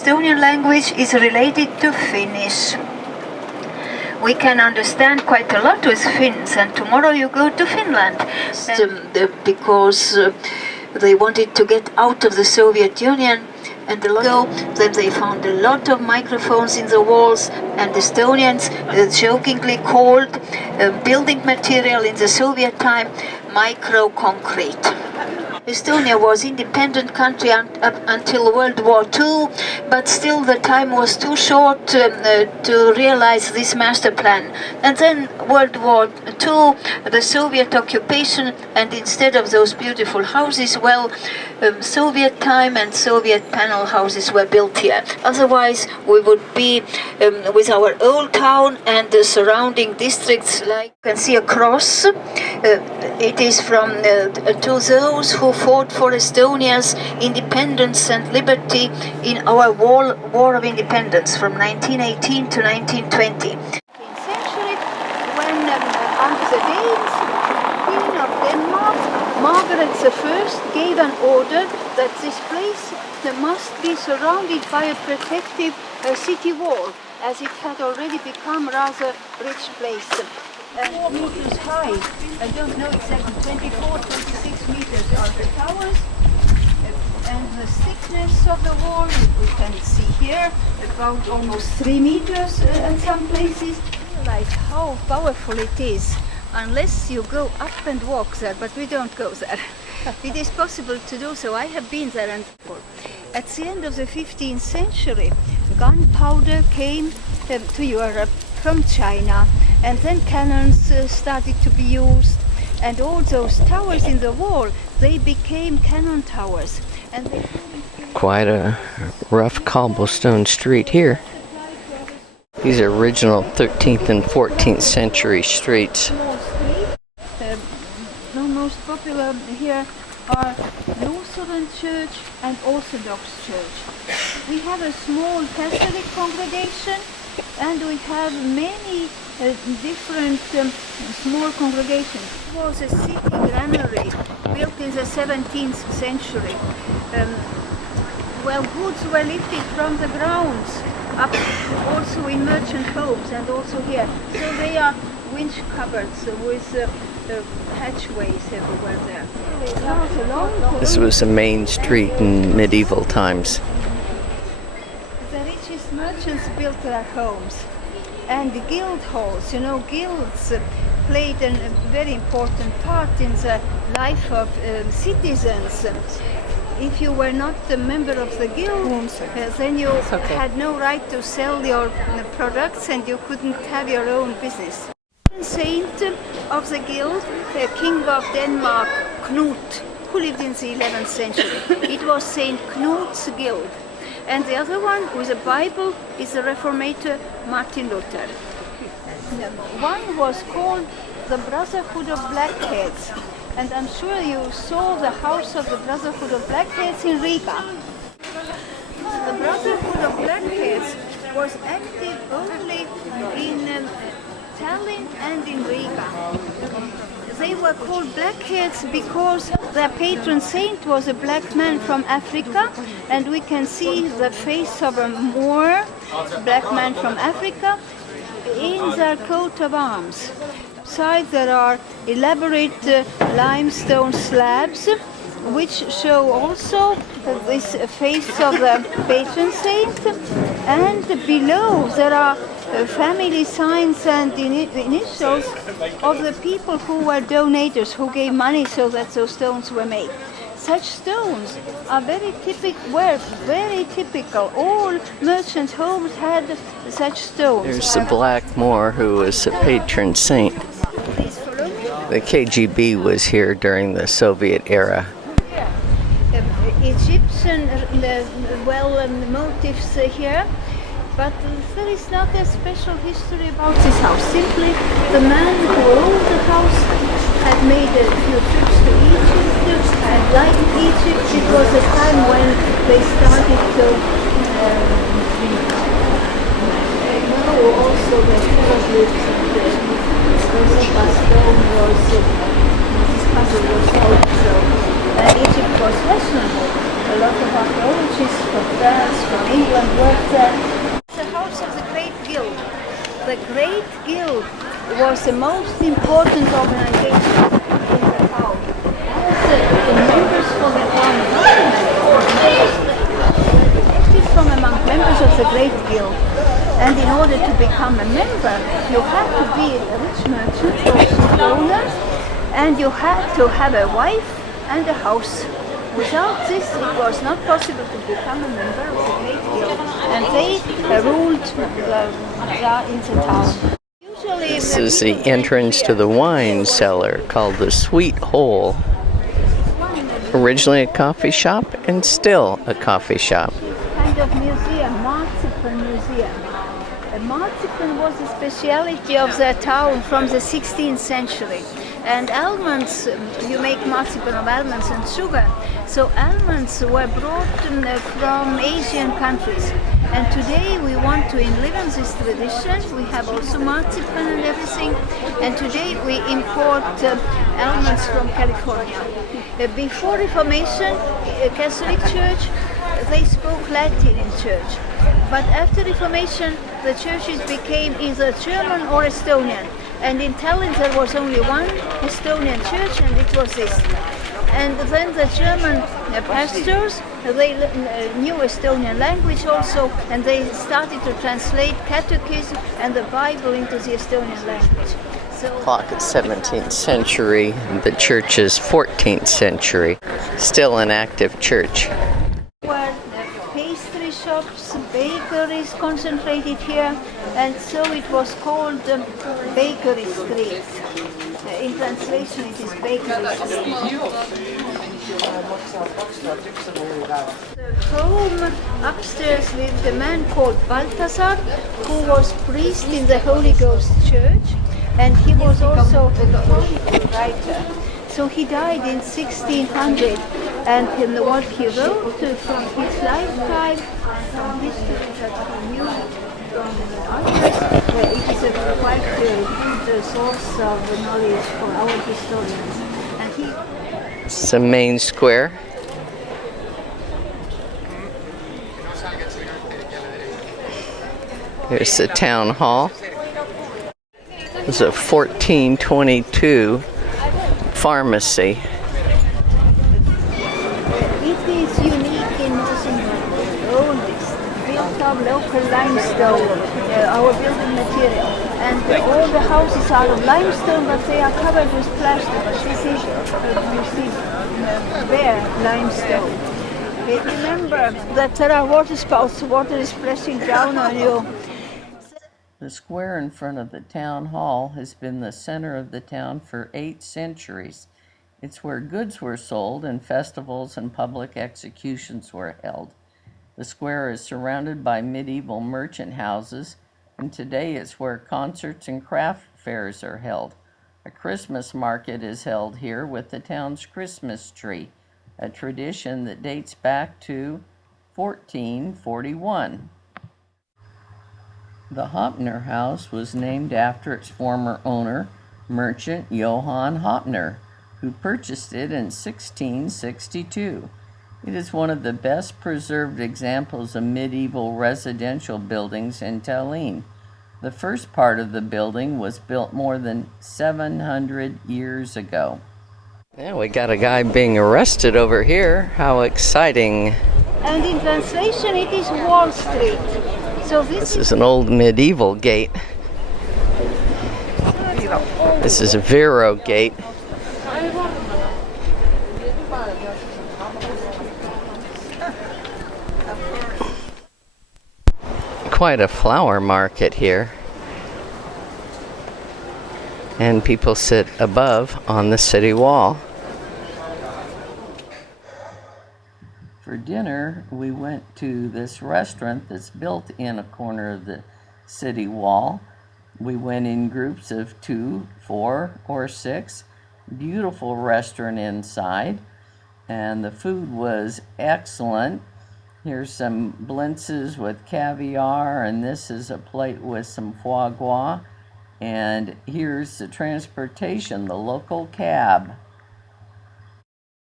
Estonian language is related to Finnish. We can understand quite a lot with Finns, and tomorrow you go to Finland. Because they wanted to get out of the Soviet Union, and then they found a lot of microphones in the walls, and Estonians jokingly called building material in the Soviet time micro-concrete. Estonia was independent country up until World War II, but still the time was too short to realize this master plan. And then World War II, the Soviet occupation, and instead of those beautiful houses, Soviet time and Soviet panel houses were built here. Otherwise, we would be with our old town and the surrounding districts. Like you can see a cross. It is from to those who fought for Estonia's independence and liberty in our war of independence from 1918 to 1920. Century, when under the Danes, Queen of Denmark, Margaret I, gave an order that this place must be surrounded by a protective city wall, as it had already become a rather rich place. 4 meters high, I don't know exactly, 24, 26 meters are the towers, and the thickness of the wall, we can see here, about almost 3 meters in some places. Realize how powerful it is, unless you go up and walk there, but we don't go there. It is possible to do so. I have been there, and at the end of the 15th century, gunpowder came to Europe from China, and then cannons started to be used, and all those towers in the wall, they became cannon towers. And quite a rough cobblestone street here. These are original 13th and 14th century streets. The most popular here are Lutheran Church and Orthodox Church. We have a small Catholic congregation, and we have many different small congregations. It was a city granary built in the 17th century. Goods were lifted from the grounds up also in merchant homes and also here. So they are winch cupboards with hatchways everywhere there. This was a main street in medieval times. The richest merchants built their homes. And the guild halls, guilds played a very important part in the life of citizens. If you were not a member of the guild, then you had no right to sell your products, and you couldn't have your own business. Saint of the guild, the King of Denmark, Knut, who lived in the 11th century. It was Saint Knut's guild. And the other one with a Bible is the Reformator Martin Luther. One was called the Brotherhood of Blackheads, and I'm sure you saw the house of the Brotherhood of Blackheads in Riga. The Brotherhood of Blackheads was active only in Tallinn and in Riga. They were called Blackheads because their patron saint was a black man from Africa, and we can see the face of a Moor, black man from Africa, in their coat of arms. Beside, there are elaborate limestone slabs which show also this face of the patron saint, and below there are family signs and initials of the people who were donators, who gave money so that those stones were made. Such stones are very typical. All merchant homes had such stones. There's the Black Moor, who was a patron saint. The KGB was here during the Soviet era. Egyptian motifs here, but there is not a special history about this house. Simply, the man who owned the house had made a few trips to Egypt, and like Egypt, it was a time when they started to know also the hieroglyphs, and this stone was, this puzzle was solved, so Egypt was fashionable. A lot of archaeologists from France, from England worked there. The house of the Great Guild. The Great Guild was the most important organization in the town. The members from the town elected from among members of the Great Guild. And in order to become a member, you had to be a rich merchant or ship owner, and you had to have a wife and a house. Without this, it was not possible to become a member of the Great Guild, and they ruled in the town. Usually, This is the entrance to the wine cellar called the Sweet Hole. Originally a coffee shop and still a coffee shop. Kind of museum, marzipan museum. Marzipan was a speciality of the town from the 16th century. And almonds, you make marzipan of almonds and sugar. So almonds were brought from Asian countries. And today we want to live in this tradition. We have also marzipan and everything. And today we import almonds from California. Before Reformation, Catholic Church, they spoke Latin in church. But after Reformation, the churches became either German or Estonian. And in Tallinn there was only one Estonian church, and it was this. And then the German pastors, they knew Estonian language also, and they started to translate catechism and the Bible into the Estonian language. Clock is 17th century, the church is 14th century. Still an active church. Were pastry shops, bakeries concentrated here, and so it was called Bakery Street. In translation, it is Bakery Street. The home upstairs lived a man called Balthasar, who was priest in the Holy Ghost Church, and he was also a chronicle writer. So he died in 1600, and in what he wrote from his lifetime, from history that he knew from others, it is a quite good source of knowledge for our historians. And it's the main square. Here's the town hall. There's a 1422 pharmacy. It is unique in North England. Only built of local limestone, our building material. And all the houses are of limestone, but they are covered with plastic. This is, you see, bare limestone. Remember that there are water spouts. Water is splashing down on you. The square in front of the town hall has been the center of the town for 8 centuries. It's where goods were sold and festivals and public executions were held. The square is surrounded by medieval merchant houses, and today it's where concerts and craft fairs are held. A Christmas market is held here with the town's Christmas tree, a tradition that dates back to 1441. The Hopner House was named after its former owner, merchant Johann Hopner, who purchased it in 1662. It is one of the best preserved examples of medieval residential buildings in Tallinn. The first part of the building was built more than 700 years ago. Yeah, we got a guy being arrested over here. How exciting. And in translation, it is Wall Street. So this is an old medieval gate. This is a Vero gate. Quite a flower market here. And people sit above on the city wall. For dinner, we went to this restaurant that's built in a corner of the city wall. We went in groups of 2, 4, or 6. Beautiful restaurant inside, and the food was excellent. Here's some blintzes with caviar, and this is a plate with some foie gras. And here's the transportation, the local cab.